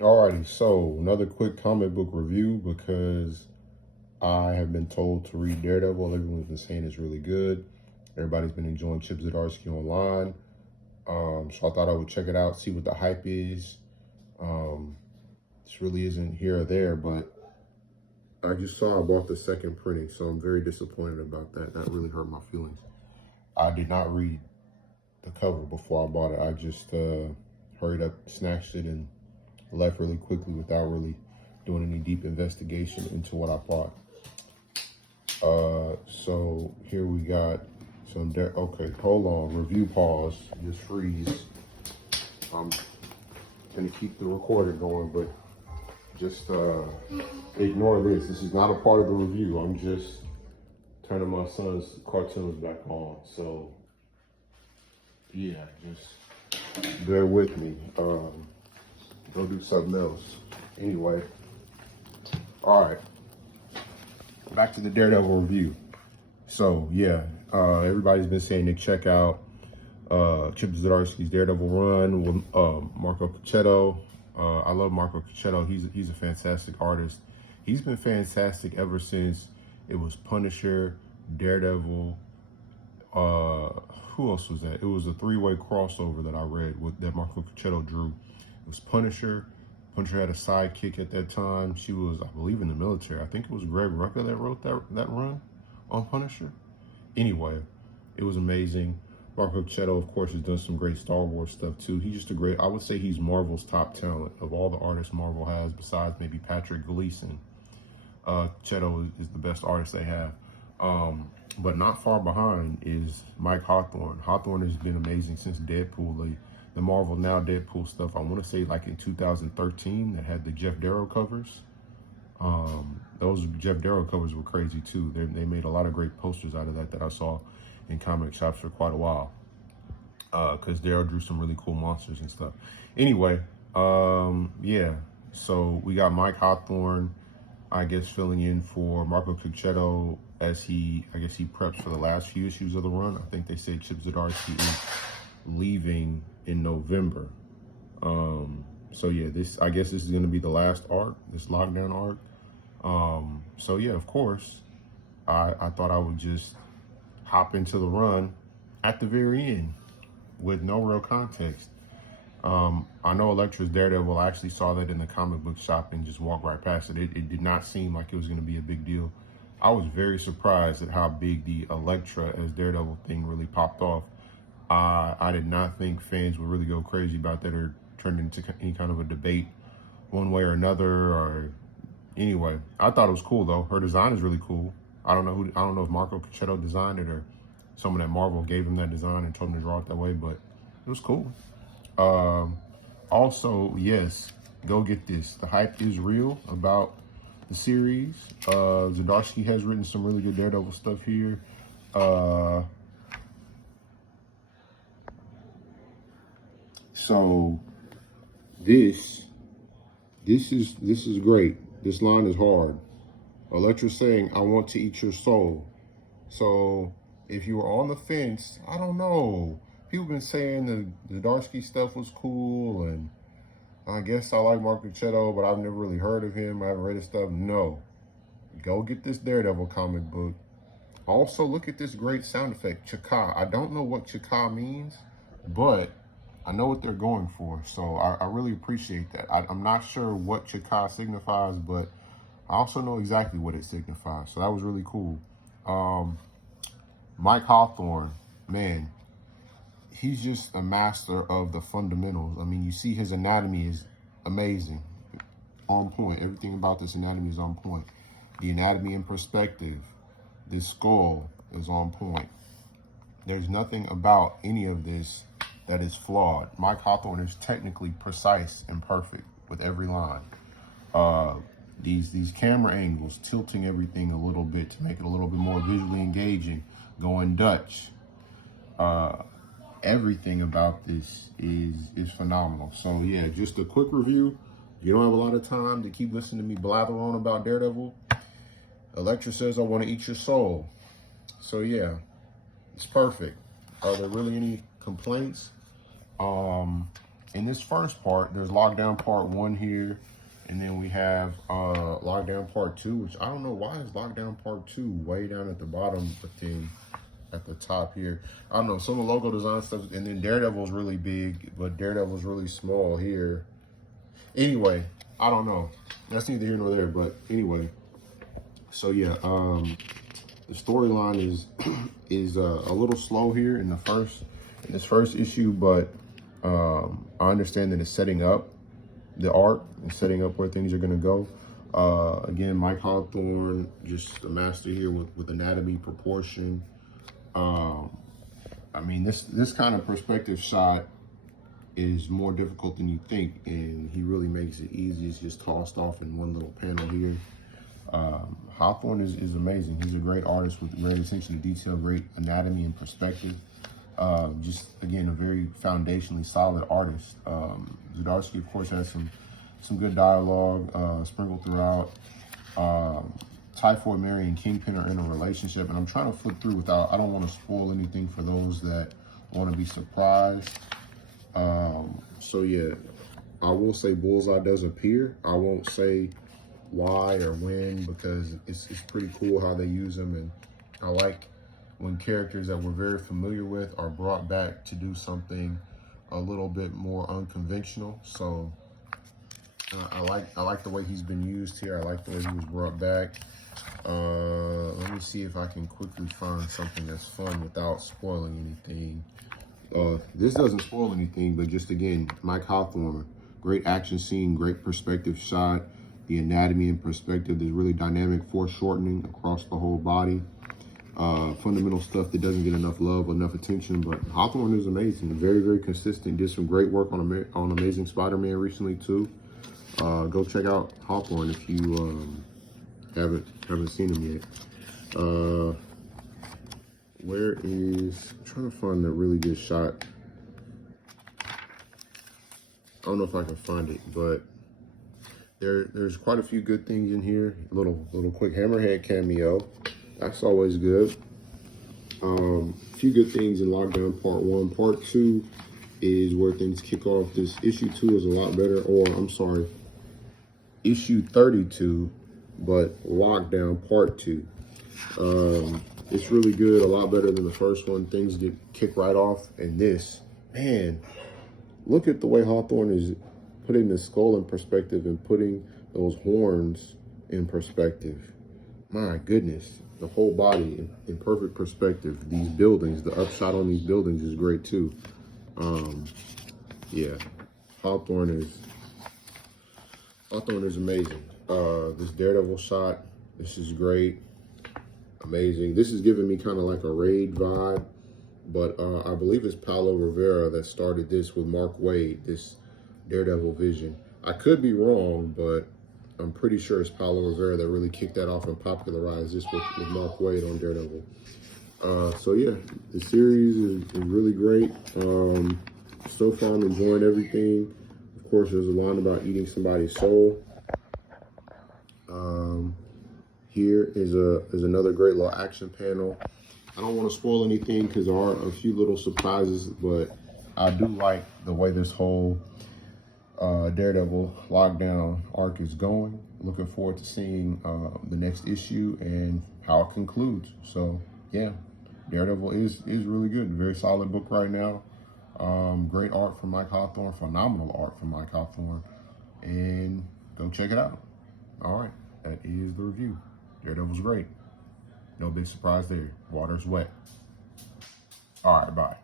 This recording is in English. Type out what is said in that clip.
Alrighty, so another quick comic book review because I have been told to read Daredevil. Everyone's been saying it's really good. Everybody's been enjoying Chip Zdarsky online. So I thought I would check it out, see what the hype is. This really isn't here or there, but I just saw I bought the second printing, so I'm very disappointed about that. That really hurt my feelings. I did not read the cover before I bought it. I just hurried up, snatched it, and left really quickly without really doing any deep investigation into what I bought. So here we got some, okay, hold on, review pause, just freeze. I'm gonna keep the recording going, but just ignore this. This is not a part of the review. I'm just turning my son's cartoons back on. So yeah, just bear with me. Go do something else. Anyway, all right. Back to the Daredevil review. So yeah, everybody's been saying to check out Chip Zdarsky's Daredevil run with Marco Puccetto. I love Marco Puccetto. He's a fantastic artist. He's been fantastic ever since it was Punisher, Daredevil. Who else was that? It was a three-way crossover that I read that Marco Puccetto drew. It was Punisher. Punisher had a sidekick at that time. She was, I believe, in the military. I think it was Greg Rucka that wrote that run on Punisher. Anyway, it was amazing. Marco Puccetto, of course, has done some great Star Wars stuff too. He's just a great, I would say he's Marvel's top talent of all the artists Marvel has, besides maybe Patrick Gleason. Puccetto is the best artist they have. But not far behind is Mike Hawthorne. Hawthorne has been amazing since Deadpool, the Marvel Now Deadpool stuff. I want to say like in 2013 that had the Jeff Darrow covers. Those Jeff Darrow covers were crazy too. They made a lot of great posters out of that I saw in comic shops for quite a while. Because Darrow drew some really cool monsters and stuff. Anyway, yeah. So we got Mike Hawthorne, I guess, filling in for Marco Puccetto as he preps for the last few issues of the run. I think they said Chip Zdarsky is leaving in November. So yeah, I guess this is going to be the last arc, this lockdown arc. So yeah, of course, I thought I would just hop into the run at the very end with no real context. I know Elektra's Daredevil. I actually saw that in the comic book shop and just walked right past it. It did not seem like it was going to be a big deal. I was very surprised at how big the Elektra as Daredevil thing really popped off. I did not think fans would really go crazy about that or turn into any kind of a debate one way or another. Or anyway, I thought it was cool though. Her design is really cool. I don't know if Marco Puccetto designed it or someone at Marvel gave him that design and told him to draw it that way, but it was cool. Also, yes, go get this. The hype is real about the series. Zdarsky has written some really good Daredevil stuff here. So this is great. This line is hard. Elektra saying, "I want to eat your soul." So if you were on the fence, I don't know. People been saying the Zdarsky stuff was cool, and I guess I like Marco Puccetto, but I've never really heard of him. I haven't read his stuff. No. Go get this Daredevil comic book. Also, look at this great sound effect, Chaka. I don't know what Chaka means, but I know what they're going for. So I really appreciate that. I'm not sure what Chaka signifies, but I also know exactly what it signifies. So that was really cool. Mike Hawthorne, man, he's just a master of the fundamentals. I mean, you see his anatomy is amazing, on point. Everything about this anatomy is on point. The anatomy in perspective, this skull is on point. There's nothing about any of this that is flawed. Mike Hawthorne is technically precise and perfect with every line. These camera angles, tilting everything a little bit to make it a little bit more visually engaging, going Dutch. Everything about this is phenomenal. So yeah, just a quick review. You don't have a lot of time to keep listening to me blather on about Daredevil. Elektra says, "I want to eat your soul." So yeah, it's perfect. Are there really any complaints? in this first part, there's lockdown part 1 here, and then we have lockdown part 2, which I don't know why is lockdown part 2 way down at the bottom, but then at the top here, I don't know, some of the logo design stuff, and then Daredevil's really big, but Daredevil's really small here. Anyway, I don't know. That's neither here nor there, but anyway. So yeah, the storyline is a little slow here in this first issue, but I understand that it's setting up the arc and setting up where things are going to go. Again, Mike Hawthorne, just a master here with anatomy, proportion. I mean, this kind of perspective shot is more difficult than you think, and he really makes it easy. It's just tossed off in one little panel here. Hawthorne is amazing. He's a great artist with great attention to detail, great anatomy and perspective. Just again, a very foundationally solid artist. Zdarsky, of course, has some good dialogue sprinkled throughout. Typhoid Mary and Kingpin are in a relationship, and I'm trying to flip through without, I don't want to spoil anything for those that want to be surprised. So yeah, I will say Bullseye does appear. I won't say why or when, because it's pretty cool how they use them, and I like when characters that we're very familiar with are brought back to do something a little bit more unconventional. So I like the way he's been used here. I like the way he was brought back. Let me see if I can quickly find something that's fun without spoiling anything. This doesn't spoil anything, but just again, Mike Hawthorne, great action scene, great perspective shot. The anatomy and perspective, there's really dynamic foreshortening across the whole body. Fundamental stuff that doesn't get enough love, enough attention, but Hawthorne is amazing, very, very consistent. Did some great work on Amazing Spider-Man recently too. Go check out Hawthorne if you haven't seen him yet. Where is, I'm trying to find that really good shot. I don't know if I can find it, but there's quite a few good things in here. Little quick Hammerhead cameo. That's always good. A few good things in Lockdown Part 1. Part 2 is where things kick off. This issue 2 is a lot better, or I'm sorry, issue 32, but Lockdown Part 2. It's really good, a lot better than the first one. Things get kicked right off. And this, man, look at the way Hawthorne is putting the skull in perspective and putting those horns in perspective. My goodness, the whole body in perfect perspective. These buildings, the upshot on these buildings is great too. Yeah, Hawthorne is amazing. This Daredevil shot, this is great, amazing. This is giving me kind of like a Raid vibe, but I believe it's Paulo Rivera that started this with Mark Waid, this Daredevil vision. I could be wrong, but I'm pretty sure it's Paulo Rivera that really kicked that off and popularized this with Mark Waid on Daredevil. So yeah, the series is really great. So far I'm enjoying everything. Of course, there's a line about eating somebody's soul. Here is another great little action panel. I don't want to spoil anything because there are a few little surprises, but I do like the way this whole Daredevil lockdown arc is going. Looking forward to seeing the next issue and how it concludes. So yeah, Daredevil is really good. Very solid book right now. Great art from Mike Hawthorne, phenomenal art from Mike Hawthorne, and go check it out. All right, that is the review. Daredevil's great. No big surprise there. Water's wet. All right, bye.